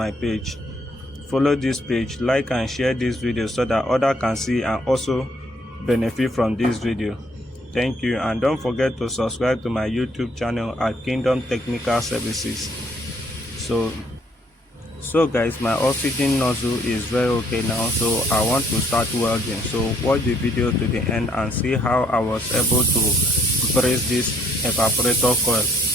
my page, follow this page, like and share this video so that others can see and also benefit from this video. Thank you, and don't forget to subscribe to my YouTube channel at Kingdom Technical Services. So guys, my oxygen nozzle is very okay now, so I want to start welding. So watch the video to the end and see how I was able to brace this evaporator coil.